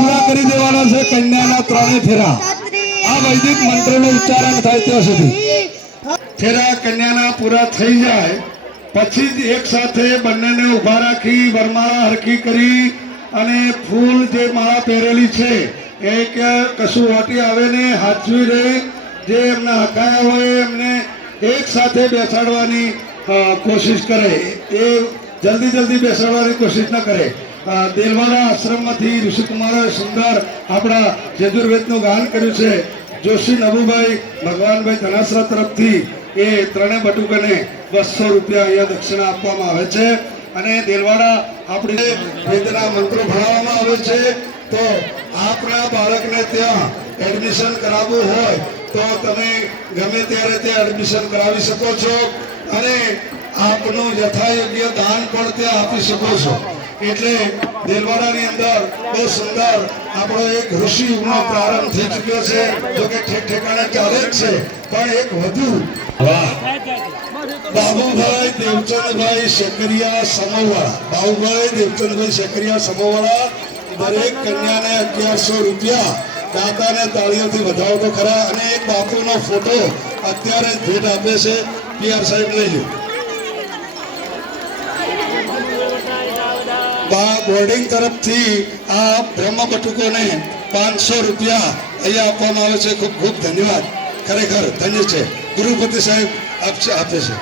પૂરા કરી દેવાના છે કન્યાના ત્રણેય ફેરા આ વૈદિક મંત્રનું ઉચ્ચારણ થાય ત્યાં સુધી ફેરા કન્યાના પૂરા થઈ જાય પછી જ એક સાથે બંનેને ઊભા રાખી વરમાળા હરખી કરી અને ફૂલ જે માળા પહેરેલી છે એ કે કશું વાટી આવે ને હાચવી રહે જે એમના હકાયા હોય એમને એક સાથે બેસાડવાની કોશિશ કરે એ જલ્દી બેસાડવાની કોશિશ ન કરે દેલવાડા આશ્રમમાંથી ઋષિકુમારે સુંદર આપણા યજુર્વેદનું ગાન કર્યું છે જોશી નભુભાઈ ભગવાનભાઈ ધનાસરા તરફથી એ ત્રણેય બટુકાને 200 રૂપિયા અહીંયા દક્ષિણા આપવામાં આવે છે અને દેલવાડા આપણી વેદના મંત્રો ભણાવવામાં આવે છે તો આપણા બાળકને ત્યાં એડમિશન કરાવવું હોય તો તમે ગમે ત્યારે ત્યાં એડમિશન કરાવી શકો છો અને આપનું યથાયોગ્ય દાન પણ ત્યાં આપી શકો છો એટલે દેલવાડાની અંદર બહુ સુંદર આપણો એક ઋષિ યુગનો પ્રારંભ થઈ ચૂક્યો છે જો કે ઠેકાણે ચાલે જ છે પણ એક વધુ બાબુભાઈ દેવચંદભાઈ શેકરિયા સમોવાળા બાબુભાઈ દેવચંદભાઈ શેકરિયા સમોવાળા દરેક કન્યાને 1100 રૂપિયા દાતાને તાળીઓથી વધાવો તો ખરા અને એક બાપુનો ફોટો અત્યારે ભેટ આપે છે પીઆર સાહેબ લઈ લો બોર્ડિંગ તરફથી આ બ્રહ્મ બટુકોને 500 રૂપિયા અહીંયા આપવામાં આવે છે ખૂબ ખૂબ ધન્યવાદ ખરેખર ધન્ય છે ગુરુપતિ સાહેબ આપે છે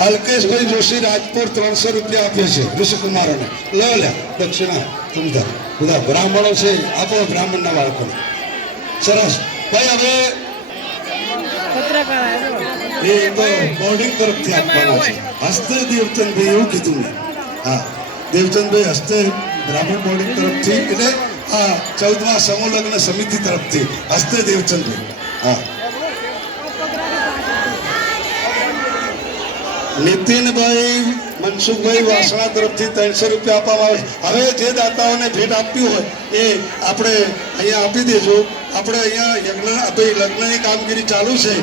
અલ્કેશભાઈ જોશી રાજપુર 300 રૂપિયા આપે છે ઋષિકુમારોને લે દક્ષિણા તુમધા બધા બ્રાહ્મણો છે આપો બ્રાહ્મણના બાળકોને સરસ ભાઈ હવે એ તો બોર્ડિંગ તરફથી આપવાના છે હસ્તે દેવચંદભાઈ એવું કીધું મેં હા દેવચંદભાઈ હસ્તે બ્રાહ્મણ બોર્ડિંગ તરફથી એટલે આ 14મા સમૂહ લગ્ન સમિતિ તરફથી હસ્તે દેવચંદભાઈ હા નીતિનભાઈ મનસુખભાઈ વાસણા તરફથી 300 રૂપિયા આપવામાં આવે હવે જે દાતાઓને ભેટ આપવી હોય એ આપણે અહીંયા આપી દેજો આપણે અહીંયા લગ્નની કામગીરી ચાલુ છે